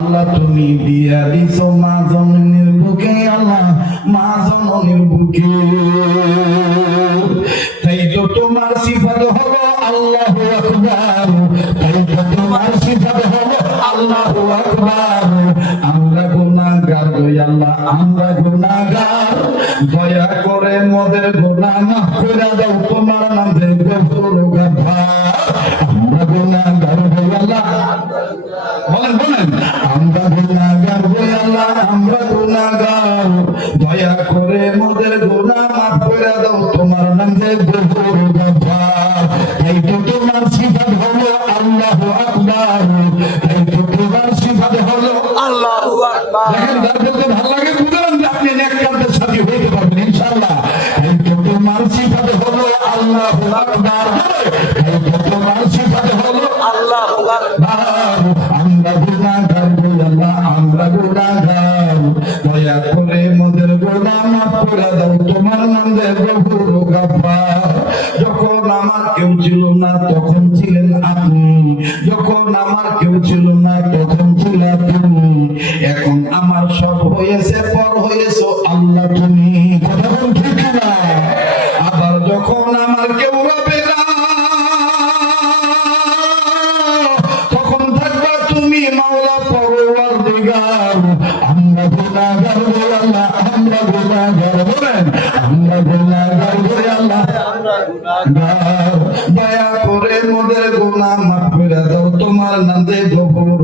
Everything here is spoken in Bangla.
আল্লাহ, তুমি দিয়া দিছো মা জননীর বুকে, আল্লাহ, মা জননীর বুকে। তাই তো তোমার সিফাত হলো আল্লাহ আকবার। তাই তো তোমার সিফাত হলো আল্লাহ আকবার। আমরা গুনাহগার গো আল্লাহ, আমরা গুনাহগার। দয়া করে মোদের গুনাহ মাফ করে দাও দয়া করে মোদের গুনাহ মাফ করে দাও। তোমার নামে গফুর গাফার এই তো তোমার সিফাত হলো আল্লাহু আকবার। এই তো তোমার সিফাত হলো আল্লাহু আকবার। দেখেন যার ভালো লাগে বুঝলেন যে আপনি নেককারদের সাথে হইতে পারবেন ইনশাআল্লাহ। এই তো তোমার সিফাত হলো আল্লাহু আকবার। এই তো তোমার সিফাত হলো আল্লাহু আকবার। আমরা গুনাহগার আল্লাহ আমরা গুনাহগার দয়া করে মোদের করে তোমার নাম দেবুর যখন আমার কেউ ছিল না, তখন ছিলেন আপনি। যখন আমার কেউ ছিল না, তখন ছিল আপনি। এখন আমার সব হয়েছে, পর হয়েছে আল্লাহ তুমি। কথা বল আবার যখন আমার কেউ রবে মাওলা পরওয়ার দিগার আমরা গুণাগার বলেন, আমরা গুণাগার বলে আল্লাহ। দয়া করে মোদের গুণা মাফ করে দাও, তোমার নামে গফুর।